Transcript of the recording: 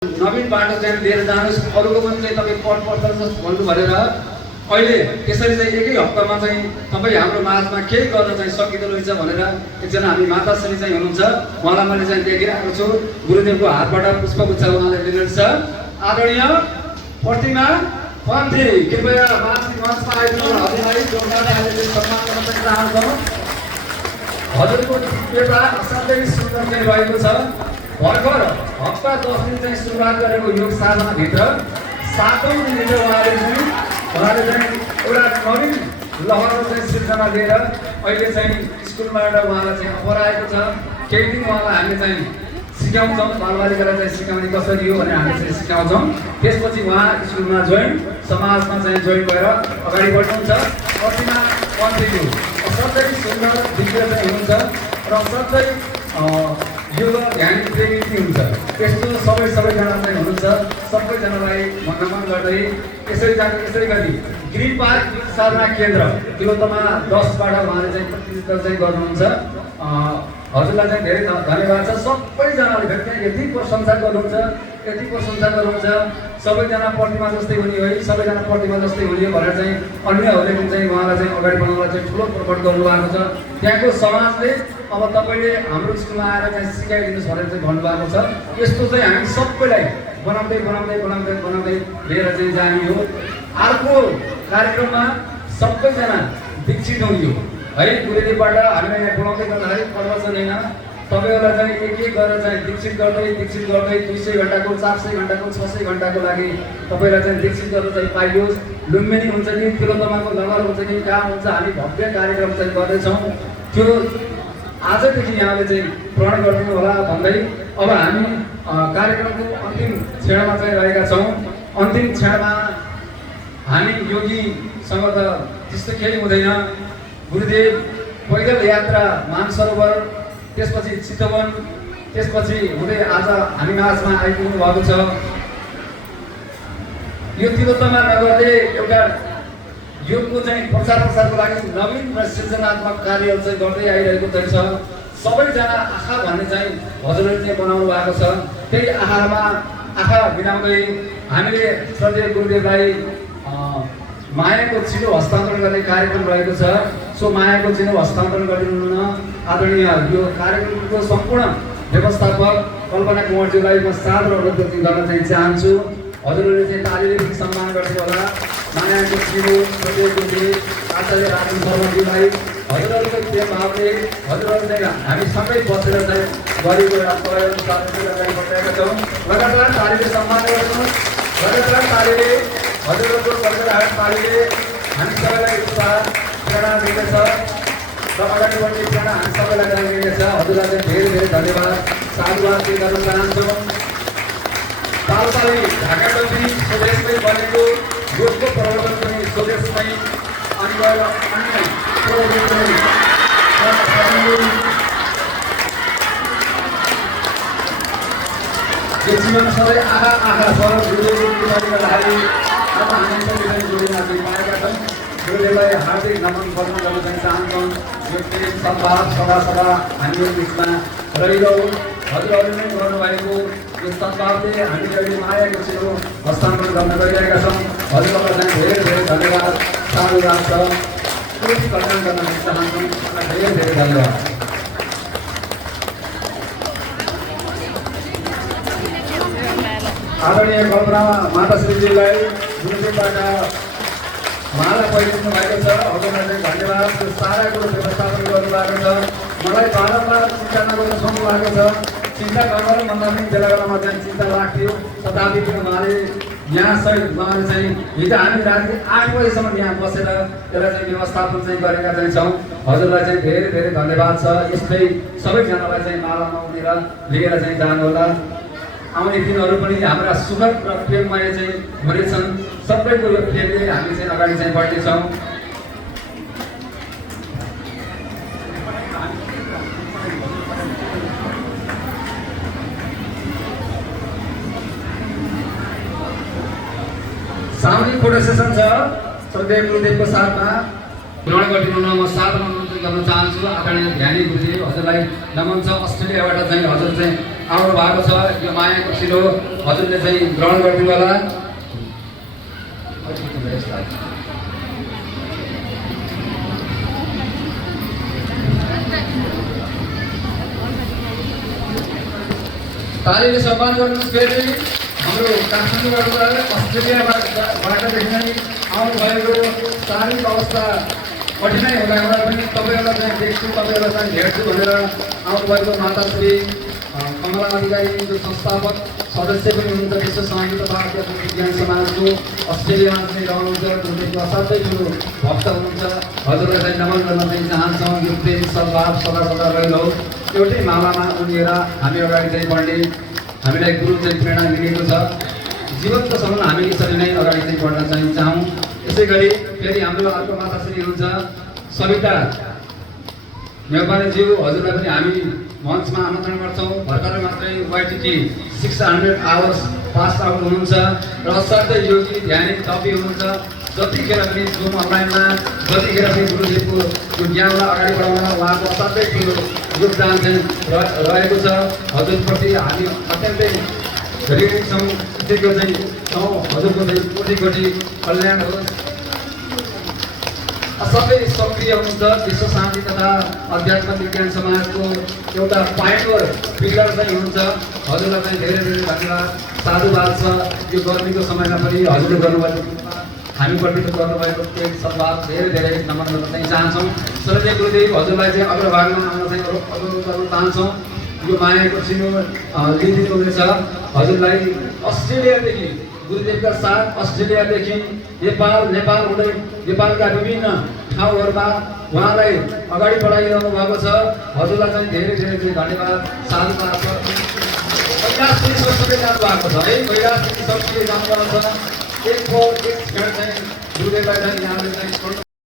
नवीन बाटो चाहिँ लिएर जानुहोस्, अरूको पनि चाहिँ तपाईँ पढ्छ भन्नु भनेर अहिले त्यसरी चाहिँ एकै हप्तामा चाहिँ तपाईँ हाम्रो माझमा केही गर्न चाहिँ सकिँदो रहेछ भनेर एकजना हामी माताश्री चाहिँ हुनुहुन्छ, उहाँलाई मैले चाहिँ देखिरहेको छु। गुरुदेवको हातबाट पुष्पगुच्छ उहाँले लिनुहुन्छ। आदरणीय प्रतिमा पन्थी कृपया मञ्चमा आइदिनु, हजुरलाई जोरदार तालीले सम्मान गर्न चाहन्छौँ। हजुरको व्यवहार असाध्यै सुन्दर चाहिँ रहेको छ। भर्खर हप्ता 10 दिन चाहिँ सुरुवात गरेको योग साधनाभित्र 7औं दिन उहाँले चाहिँ एउटा नवीन लहर चाहिँ सिर्जना लिएर अहिले चाहिँ स्कुलबाट उहाँलाई चाहिँ अफर आएको छ। केही दिन उहाँलाई हामीले चाहिँ सिकाउँछौँ, बालबालिकालाई चाहिँ सिकाउने कसरी हो भनेर हामी चाहिँ सिकाउँछौँ। त्यसपछि उहाँ स्कुलमा जोइन, समाजमा चाहिँ जोइन भएर अगाडि बढ्नुहुन्छ। प्रतिमा पन्थीज्यू असाध्यै सुन्दर दिव्य चाहिँ हुनुहुन्छ र असाध्यै योगा ध्यान प्रेमी हुन्छ। त्यस्तो सबैजना चाहिँ हुनुहुन्छ। सबैजनालाई नमन गर्दै यसै गरी ग्रिन पार्क साधना केन्द्र तिलोत्तमा 10बाट उहाँले चाहिँ प्रतिनिधित्व चाहिँ गर्नुहुन्छ। हजुरलाई चाहिँ धेरै धन्यवाद छ। सबैजनाले भेट्दै यति प्रशंसा गर्नुहुन्छ। सबैजना प्रतिमा जस्तै हुने हो, सबैजना प्रतिमा जस्तै हुने हो भनेर चाहिँ अन्यहरूले पनि चाहिँ उहाँलाई चाहिँ अगाडि बढाउनलाई चाहिँ ठुलो प्रकट गर्नुभएको छ। त्यहाँको समाजले अब तपाईँले हाम्रो स्कुलमा आएर चाहिँ सिकाइदिनुहोस् भनेर चाहिँ भन्नुभएको छ। यस्तो चाहिँ हामी सबैलाई बनाउँदै लिएर चाहिँ जाने हो। अर्को कार्यक्रममा सबैजना दीक्षित हुने है। गुरुदेवबाट हामीलाई यहाँ बोलाउँदै गर्दाखेरि प्रवचन होइन, तपाईँहरूलाई चाहिँ एक गरेर चाहिँ दीक्षित गर्दै 200 घन्टाको 400 घन्टाको 600 घन्टाको लागि तपाईँलाई चाहिँ दीक्षित गर्न चाहिँ पाइयोस्। लुम्बिनी हुन्छ कि तिलोत्तमाको नगर हुन्छ कि कहाँ हुन्छ, हामी भव्य कार्यक्रम चाहिँ गर्दैछौँ। त्यो आजदेखि यहाँले चाहिँ प्रण गरिदिनु होला भन्दै अब हामी कार्यक्रमको अन्तिम क्षणमा चाहिँ रहेका छौँ। अन्तिम क्षणमा हामी योगीसँग त त्यस्तो केही हुँदैन। गुरुदेव पैदल यात्रा मानसरोवर, त्यसपछि चितवन, त्यसपछि हुँदै आज हामी माझमा आइपुग्नु भएको छ। यो तिलोत्तमा नगरले एउटा योगको चाहिँ प्रचारको लागि नवीन र सृजनात्मक कार्यहरू चाहिँ गर्दै आइरहेको चाहिँ छ। सबैजना आँखा भन्ने चाहिँ हजुरले चाहिँ बनाउनु भएको छ। त्यही आँखा बिनाउँदै हामीले श्रद्धेय गुरुदेवलाई मायाको चिनो हस्तान्तरण गर्ने कार्यक्रम रहेको छ। सो मायाको चिनो हस्तान्तरण गरिदिनु न। आदरणीय यो कार्यक्रमको सम्पूर्ण व्यवस्थापक कल्पना कुँवरज्यूलाई म सादर अनुरोध गर्न चाहिँ चाहन्छु। हजुरहरूले चाहिँ तालीले पनि सम्मान गरिदिनु होला। मायाको चिनो श्रद्धेय गुरुदेव आचार्य राजन शर्माज्यूलाई हजुरहरूको प्रेम भावले हजुरहरू चाहिँ हामी सँगै बसेर चाहिँ गरेको एउटा प्रयोग अगाडि बढाएका छौँ। लगातार तालीले सम्मान गर्नुहोस्। लगातार तालीले हजुरहरूको गडगडाहट तालीले हामी सबैलाई उत्साह प्रेरणा दिँदैछ र अगाडि बढ्ने प्रेरणा हामी सबैलाई दिँदैछ। हजुरलाई चाहिँ धेरै धन्यवाद साधुवाद गर्न चाहन्छौँ। पाल्पाली ढाकाटोपी स्वदेशमै बनेको योगको प्रवर्तन पनि स्वदेशमै यो जीवन सधैँ आँखा छ। गुरुदेवलाई गुरुदेवलाई हार्दिक नमन गर्न चाहिँ चाहन्छौँ। यो प्रेम सद्भाव सदा हाम्रो बिचमा रहिरहु। हजुरहरूले नै गर्नुभएको यो सद्भावले हामीले अहिले मायाको चिनो हस्तान्तरण गर्न गइरहेका छौँ। हजुरहरूलाई चाहिँ धेरै धन्यवाद साधुवाद छ। कोही कल्याण गर्न चाहन्छौँ। धेरै धन्यवाद। आदरणीय कल्पना माताश्रीजीलाई गुरुदेवबाट उहाँलाई पहिरिनु भएको छ। हजुरलाई चाहिँ धन्यवाद। त्यो सारा कुरो व्यवस्थापन गर्नुभएको छ। मलाई बारम्बार चिन्ता नगर्न सक्नु भएको छ। चिन्ता नगरौँ भन्दा पनि बेला बेलामा चाहिँ चिन्ता लाग्थ्यो। शताब्दीको उहाँले यहाँ सहित उहाँले चाहिँ हिजो हामी राति 8 बजीसम्म यहाँ बसेर यसलाई चाहिँ व्यवस्थापन चाहिँ गरेका चाहिँ छौँ। हजुरलाई चाहिँ धेरै धन्यवाद छ। यस्तै सबैजनालाई चाहिँ मालामा उनेर लिएर चाहिँ जानुहोला। आउने दिनहरू पनि हाम्रा सुखद र प्रेममय चाहिँ हुनेछन्। सबैको यो प्रेमले हामी चाहिँ अगाडि चाहिँ बढ्नेछौँ। सामूहिक फोटो सेसन छ। श्रद्धेय गुरुदेवको साथमा ग्रहण गरिदिनु न म सादर अनुरोध गर्न चाहन्छु। आदरणीय ध्यानी गुरुदेव हजुरलाई नमन छ। अस्ट्रेलियाबाट चाहिँ हजुर चाहिँ आउनु भएको छ। यो मायाको सिलो हजुरले चाहिँ ग्रहण गरिदिनु होला। तालीले सम्मान गर्नुहोस्। फेरि हाम्रो काठमाडौँबाट अस्ट्रेलियाबाटदेखि नै आउनुभएको शारीरिक अवस्था कठिनाइ हुँदा पनि तपाईँहरूलाई चाहिँ देख्छु, तपाईँहरूलाई चाहिँ भेट्छु भनेर आउनुभएको माताश्री कमला अधिकारीको संस्थापक सदस्य पनि हुनुहुन्छ विश्व साहित्य तथा आध्यात्मिक विज्ञान समाजको अस्ट्रेलियामा चाहिँ रहनुहुन्छ, जुन असाध्यै ठुलो भक्त हुनुहुन्छ। हजुरलाई चाहिँ नमन गर्न चाहिँ चाहन्छौँ। यो प्रेम सद्भाव सदा सदा रहिरहोस्। एउटै मालामा उनीएर हामी अगाडि चाहिँ बढ्ने हामीलाई गुरु चाहिँ प्रेरणा मिलेको छ। जीवन्तसम्म हामी यसरी नै अगाडि चाहिँ बढ्न चाहिँ चाहौँ। यसै गरी फेरि हाम्रो अर्को माताश्री हुनुहुन्छ सविता नेपालीज्यू, हजुरलाई पनि हामी मञ्चमा आमन्त्रण गर्छौँ। भर्खरै मात्रै YTT 600 आवर्स पास आउट हुनुहुन्छ र असाध्यै योगी ध्यानी तपाईँ हुनुहुन्छ। जतिखेर पनि जुम अनलाइनमा जतिखेर पनि गुरुदेवको यो ज्ञानलाई अगाडि बढाउन उहाँको असाध्यै ठुलो योगदान चाहिँ रहेको छ। हजुरप्रति हामी अत्यन्तै ऋणी छौँ, कृतज्ञ चाहिँ छौँ। हजुरको चाहिँ कोटि कोटि कल्याण होस्। सबै सक्रिय हुनुहुन्छ। विश्व शान्ति तथा अध्यात्म विज्ञान समाजको एउटा पाइनर पिलर चाहिँ हुनुहुन्छ। हजुरलाई चाहिँ धेरै धेरै धन्यवाद, साधुवाद छ। यो गर्मीको समयमा पनि हजुरले गर्नुभएको हामीप्रति गर्नुभएको प्रेम सद्भाव धेरै धेरै नमन गर्न चाहिँ चाहन्छौँ। श्रद्धेय गुरुदेव, हजुरलाई चाहिँ अग्रभागमा आउन चाहिँ अनुरोध गर्न चाहन्छौँ। यो मायाको सिनो लिदिनु हुनेछ। हजुरलाई अस्ट्रेलियादेखि गुरुदेवका साथ अस्ट्रेलियादेखि नेपाल हुँदै नेपालका विभिन्न ठाउँहरूमा उहाँलाई अगाडि बढाइरहनु भएको छ। हजुरलाई चाहिँ धेरै धेरै धेरै धन्यवाद, साधुवाद छ। कैलाशपुरी संस्कृति जानुभएको छ है, कैलाशपुरी संस्कृति जानुभएको छ। एक क्षण चाहिँ गुरुदेवलाई चाहिँ यहाँले चाहिँ